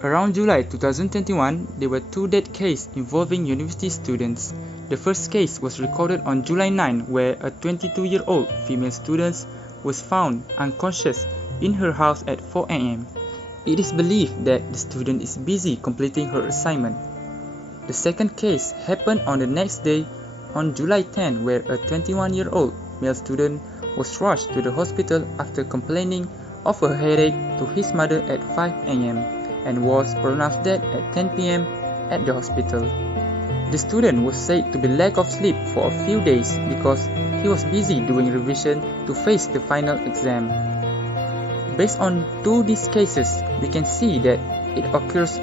Around July 2021, there were two death cases involving university students. The first case was recorded on July 9, where a 22-year-old female student was found unconscious in her house at 4 a.m. It is believed that the student is busy completing her assignment. The second case happened on the next day, on July 10, where a 21-year-old male student was rushed to the hospital after complaining of a headache to his mother at 5 a.m. and was pronounced dead at 10 p.m. at the hospital. The student was said to be lack of sleep for a few days because he was busy doing revision to face the final exam. Based on these cases, we can see that it occurs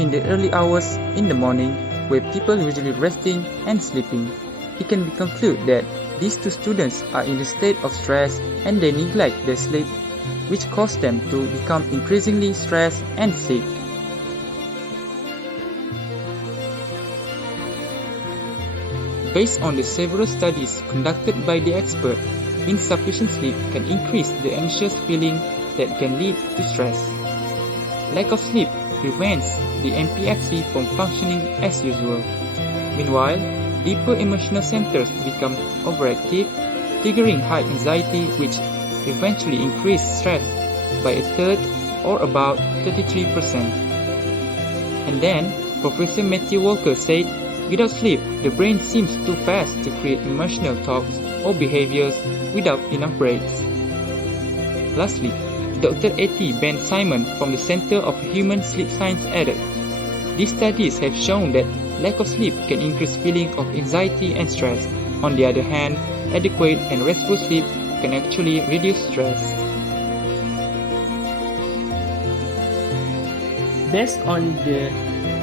in the early hours in the morning where people usually resting and sleeping. It can be concluded that these two students are in a state of stress and they neglect their sleep, which caused them to become increasingly stressed and sick. Based on the several studies conducted by the expert, insufficient sleep can increase the anxious feeling that can lead to stress. Lack of sleep prevents the MPFC from functioning as usual. Meanwhile, deeper emotional centers become overactive, triggering high anxiety, which eventually increases stress by a third or about 33%. And then, Professor Matthew Walker said, without sleep, the brain seems too fast to create emotional thoughts or behaviors without enough breaks. Lastly, Dr. A.T. Ben Simon from the Center of Human Sleep Science added, these studies have shown that lack of sleep can increase feeling of anxiety and stress. On the other hand, adequate and restful sleep can actually reduce stress. Based on the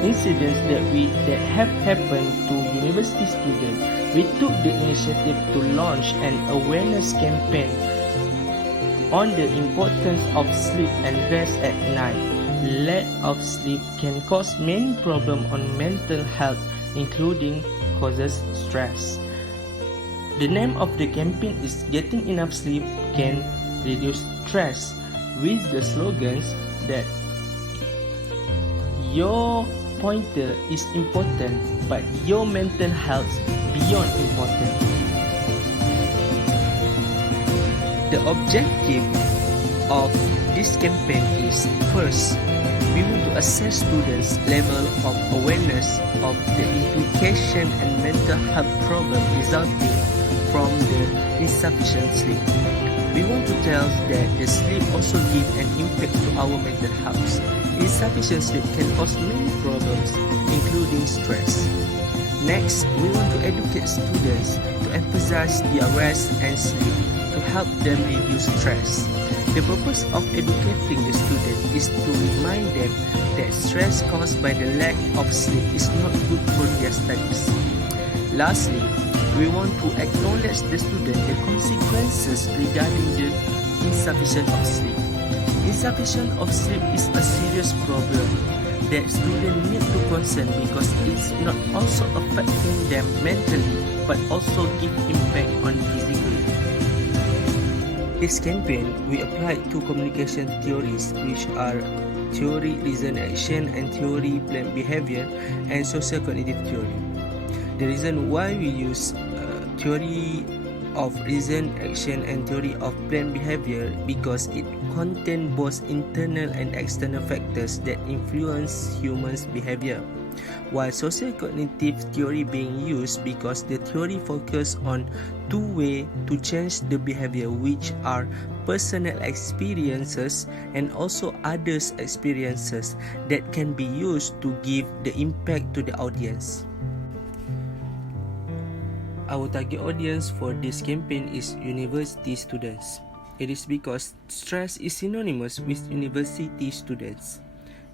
incidents that have happened to university students, we took the initiative to launch an awareness campaign on the importance of sleep and rest at night. Lack of sleep can cause many problems on mental health, including causes stress. The name of the campaign is Getting Enough Sleep Can Reduce Stress, with the slogans that your pointer is important, but your mental health beyond important. The objective of this campaign is, first, we want to assess students' level of awareness of the implication and mental health problem resulting from the insufficient sleep. We want to tell that the sleep also gives an impact to our mental health. Insufficient sleep can cause many problems, including stress. Next, we want to educate students to emphasize their rest and sleep to help them reduce stress. The purpose of educating the student is to remind them that stress caused by the lack of sleep is not good for their studies. Lastly, we want to acknowledge the student the consequences regarding the insufficient of sleep. Insufficient of sleep is a serious problem that students need to concern because it's not also affecting them mentally but also give impact on physically. This campaign, we applied two communication theories which are theory, reason, action and theory, planned behavior and social cognitive theory. The reason why we use theory of reason, action and theory of planned behavior because it contains both internal and external factors that influence humans' behavior, while social cognitive theory being used because the theory focuses on two ways to change the behavior, which are personal experiences and also others' experiences that can be used to give the impact to the audience. Our target audience for this campaign is university students. It is because stress is synonymous with university students.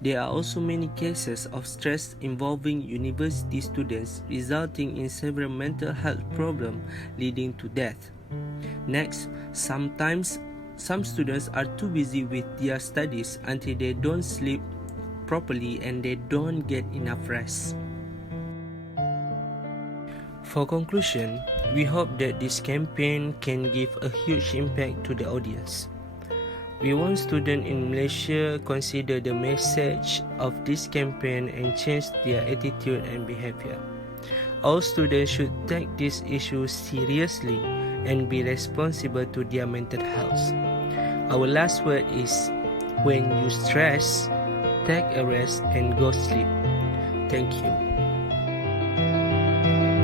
There are also many cases of stress involving university students, resulting in several mental health problems leading to death. Next, sometimes some students are too busy with their studies until they don't sleep properly and they don't get enough rest. For conclusion, we hope that this campaign can give a huge impact to the audience. We want students in Malaysia consider the message of this campaign and change their attitude and behavior. All students should take this issue seriously and be responsible to their mental health. Our last word is, when you stress, take a rest and go sleep. Thank you.